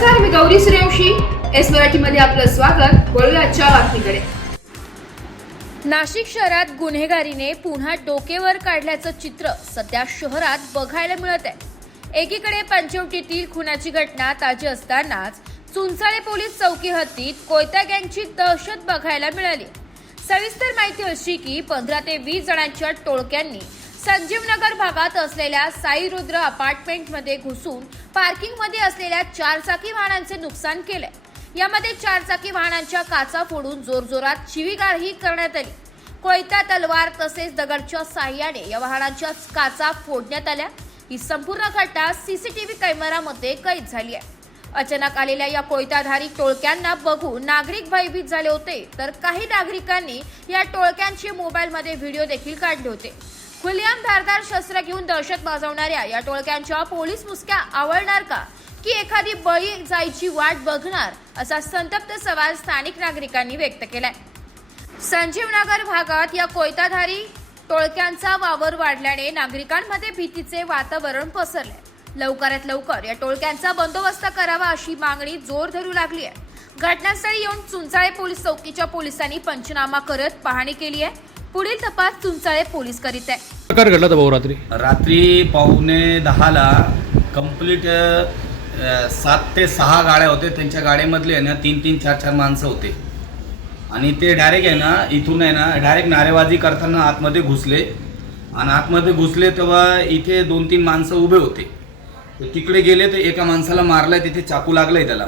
नमस्कार, मी गौरी सूर्यवंशी. एस मराठीमध्ये आपलं स्वागत. वळूया आजच्या बातमीकडे. नाशिक शहरात गुन्हेगारीने पुन्हा डोकेवर काढल्याचं चित्र सध्या शहरात बघायला मिळत आहे. एकीकडे पंचवटीतील खुनाची घटना ताजी असतानाच चुंचाळे पोलीस चौकी हद्दीत कोयता गँगची दहशत बघायला मिळाली. सविस्तर माहिती अशी की 15 ते 20 जणांच्या टोळक्यांनी संजीवनगर भागात असलेल्या साई रुद्र अपार्टमेंटमध्ये घुसून पार्किंगमध्ये असलेल्या 4 चाकी वाहनांचे नुकसान केले. यामध्ये 4 चाकी वाहनांच्या काचा फोडून जोरजोरात शिवीगाळही करण्यात आली. कोयता, तलवार तसेच दगडच्या साह्याने या वाहनांच्या काचा फोडण्यात आल्या. ही संपूर्ण घटना सीसीटीव्ही कॅमेरामध्ये कैद झाली आहे. अचानक आलेल्या या कोयताधारी टोळक्यांना बघून नागरिक भयभीत झाले होते, तर काही नागरिकांनी या टोळक्यांचे मोबाईलमध्ये व्हिडिओ देखील काढले होते. खुलेआम धारदार शस्त्र घेऊन दहशत माजवणाऱ्या या टोळक्यांच्या पोलीस मुसक्या आवळणार का, की एखादी बळी जायची वाट बघणार, असा संतप्त सवाल स्थानिक नागरिकांनी व्यक्त केलाय. संजीवनगर भागात या कोयताधारी टोळक्यांचा वावर वाढल्याने नागरिकांमध्ये भीतीचे वातावरण पसरले. लवकरात लवकर या टोळक्यांचा बंदोबस्त करावा अशी मागणी जोर धरू लागली आहे. घटनास्थळी येऊन चुंचाळे पोलीस चौकीच्या पोलिसांनी पंचनामा करत पाहणी केली आहे. पुढील तपास चुंचाळे पोलीस करीत आहे. प्रकार घडला होता भाऊ रात्री 9:45 कंप्लीट 7 ते 6 गाड्या होते. त्यांच्या गाड्यामधले आहे ना 3-3, 4-4 माणसं होते आणि ते डायरेक्ट आहे ना इथून आहे ना डायरेक्ट नारेबाजी करताना आतमध्ये घुसले आणि आतमध्ये घुसले तेव्हा इथे 2-3 माणसं उभे होते. तिकडे गेले तर एका माणसाला मारलाय, तिथे चाकू लागलाय त्याला.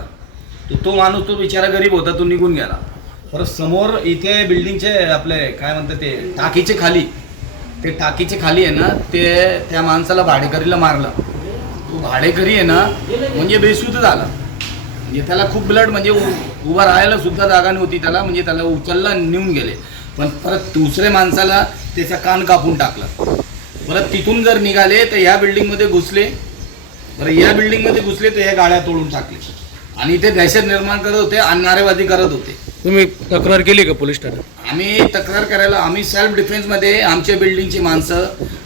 तो माणूस तो बिचारा गरीब होता, तो निघून गेला. परत समोर इथे बिल्डिंगचे आपले काय म्हणतात ते टाकीचे खाली आहे ना ते त्या माणसाला भाडेकरीला मारला. तो भाडेकरी आहे ना म्हणजे बेशुद्ध झाला. म्हणजे त्याला खूप ब्लड, म्हणजे उभा राहायला सुद्धा जागा नव्हती त्याला, म्हणजे त्याला उचलला नेऊन गेले. पण परत दुसऱ्या माणसाला त्याचा कान कापून टाकला. परत तिथून जर निघाले तर या बिल्डिंगमध्ये घुसले. बरं, या बिल्डिंगमध्ये घुसले तर ह्या गाड्या तोडून टाकले आणि ते दहशत निर्माण करत होते आणि नारेबाजी करत होते. तुम्ही तक्रार केली का पोलीस ठाण्यात? आम्ही तक्रार करायला, आम्ही सेल्फ डिफेन्समध्ये आमच्या बिल्डिंगची माणसं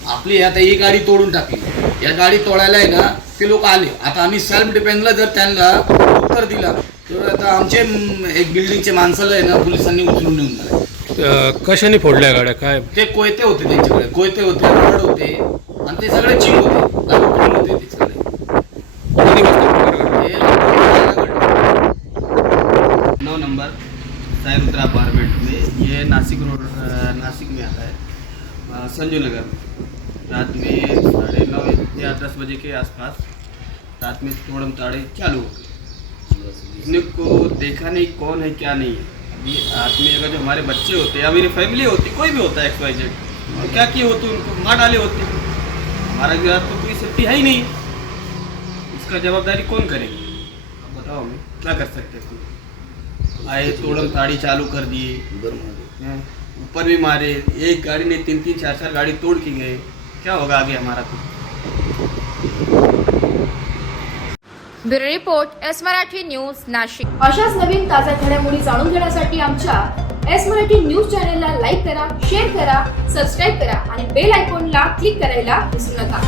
आपली आता ही गाडी तोडून टाकली. या गाडी तोडायला आहे ना ते लोक आले. आता आम्ही सेल्फ डिफेन्सला जर त्यांना उत्तर दिला तर आता आमचे एक बिल्डिंगचे माणसाला आहे ना पोलिसांनी उचलून नेऊन गेले. कशाने फोडल्या गाड्या? काय ते कोयते होते, त्यांच्याकडे कोयते होते, रड होते आणि ते सगळे चिंग होते, लागून होते ते सगळे. 9 नंबर साई रुद्र अपार्टमेंट में, ये नासिक रोड नासिक में आता है, संजू नगर। रात में 9:30 या 10 बजे के आसपास रात में तोड़म ताड़े चालू हो गए। इसने को देखा नहीं कौन है क्या नहीं है। अभी आदमी अगर जो हमारे बच्चे होते या मेरी फैमिली होती, कोई भी होता है XYZ, और क्या किए होते उनको मार डाले होते। हमारा घर तो कोई सेफ्टी है ही नहीं, इसका जवाबदारी कौन करेगा? अब बताओ हमें क्या कर सकते हैं? आए तोड़म ताड़ी चालू कर दिए, ऊपर भी मारे, एक गाड़ी ने 3-3, 4-4 गाड़ी तोड़ के गए। क्या होगा आगे हमारा? तो bureau report, S Marathi news, Nashik. अशाच नवीन ताज्या घडामोडी जाणून घेण्यासाठी आमच्या एस मराठी न्यूज चॅनलला लाईक करा, शेअर करा, सबस्क्राईब करा आणि बेल आयकॉनला क्लिक करायला विसरू नका.